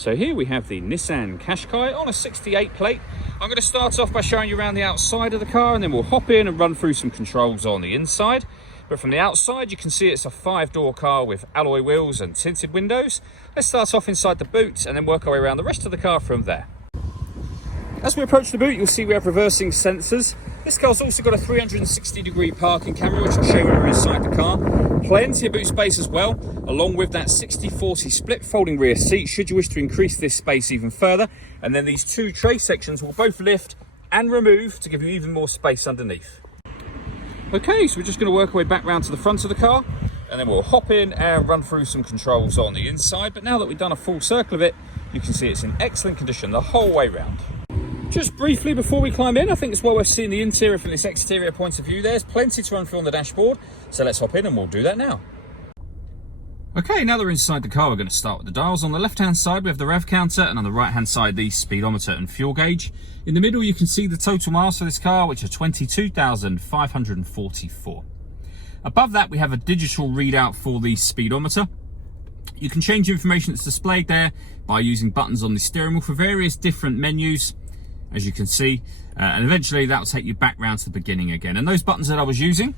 So here we have the Nissan Qashqai on a 68 plate. I'm going to start off by showing you around the outside of the car, and then we'll hop in and run through some controls on the inside. But from the outside, you can see it's a 5-door car with alloy wheels and tinted windows. Let's start off inside the boot and then work our way around the rest of the car from there. As we approach the boot, you'll see we have reversing sensors. This car's also got a 360-degree parking camera, which I'll show you when we're inside the car. Plenty of boot space as well, along with that 60-40 split folding rear seat, should you wish to increase this space even further. And then these two tray sections will both lift and remove to give you even more space underneath. Okay, so we're just going to work our way back round to the front of the car, and then we'll hop in and run through some controls on the inside. But now that we've done a full circle of it, you can see it's in excellent condition the whole way round. Just briefly before we climb in, I think it's well worth seeing the interior from this exterior point of view. There's plenty to run through on the dashboard, so let's hop in and we'll do that now. Okay, now that we're inside the car, we're going to start with the dials. On the left-hand side, we have the rev counter, and on the right-hand side, the speedometer and fuel gauge. In the middle, you can see the total miles for this car, which are 22,544. Above that, we have a digital readout for the speedometer. You can change the information that's displayed there by using buttons on the steering wheel for various different menus, as you can see, and eventually that will take you back round to the beginning again. And those buttons that I was using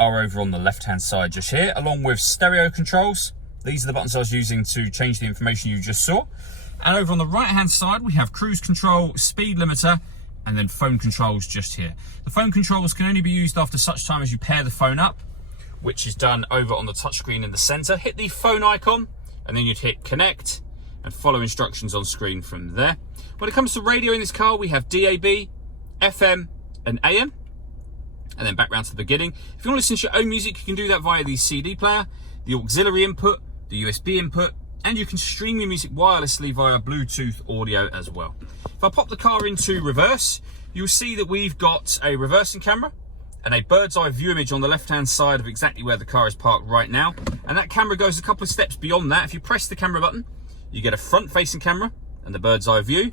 are over on the left hand side just here, along with stereo controls. These are the buttons I was using to change the information you just saw. And over on the right hand side, we have cruise control, speed limiter, and then phone controls just here. The phone controls can only be used after such time as you pair the phone up, which is done over on the touchscreen in the center. Hit the phone icon, and then you'd hit connect and follow instructions on screen from there. When it comes to radio in this car, we have DAB, FM, and AM. And then back round to the beginning. If you want to listen to your own music, you can do that via the CD player, the auxiliary input, the USB input, and you can stream your music wirelessly via Bluetooth audio as well. If I pop the car into reverse, you'll see that we've got a reversing camera and a bird's eye view image on the left-hand side of exactly where the car is parked right now. And that camera goes a couple of steps beyond that. If you press the camera button, you get a front-facing camera and the bird's eye view,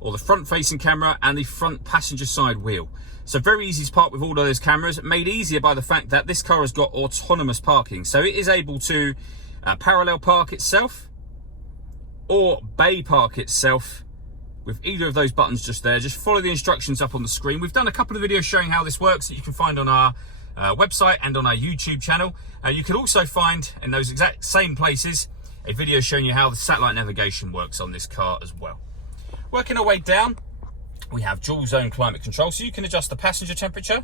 or the front-facing camera and the front passenger side wheel. So very easy to park with all of those cameras, made easier by the fact that this car has got autonomous parking. So it is able to parallel park itself or bay park itself with either of those buttons just there. Just follow the instructions up on the screen. We've done a couple of videos showing how this works that you can find on our website and on our YouTube channel. You can also find in those exact same places a video showing you how the satellite navigation works on this car as well. Working our way down, we have dual zone climate control, so you can adjust the passenger temperature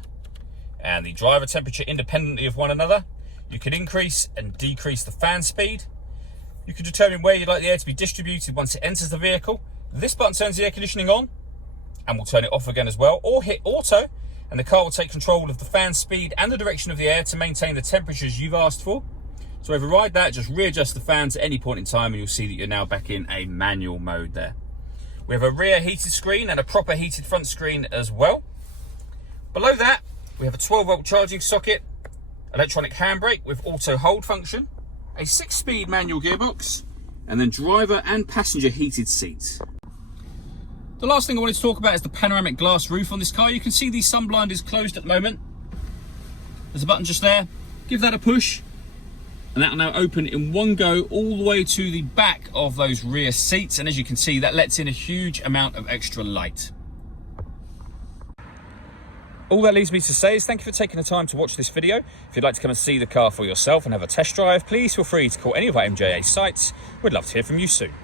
and the driver temperature independently of one another. You can increase and decrease the fan speed. You can determine where you'd like the air to be distributed once it enters the vehicle. This button turns the air conditioning on and will turn it off again as well, or hit auto and the car will take control of the fan speed and the direction of the air to maintain the temperatures you've asked for. So override that, just readjust the fans at any point in time and you'll see that you're now back in a manual mode there. We have a rear heated screen and a proper heated front screen as well. Below that, we have a 12-volt charging socket, electronic handbrake with auto hold function, a 6-speed manual gearbox, and then driver and passenger heated seats. The last thing I wanted to talk about is the panoramic glass roof on this car. You can see the sunblind is closed at the moment. There's a button just there. Give that a push, and that will now open in one go all the way to the back of those rear seats. And as you can see, that lets in a huge amount of extra light. All that leaves me to say is thank you for taking the time to watch this video. If you'd like to come and see the car for yourself and have a test drive, please feel free to call any of our MJA sites. We'd love to hear from you soon.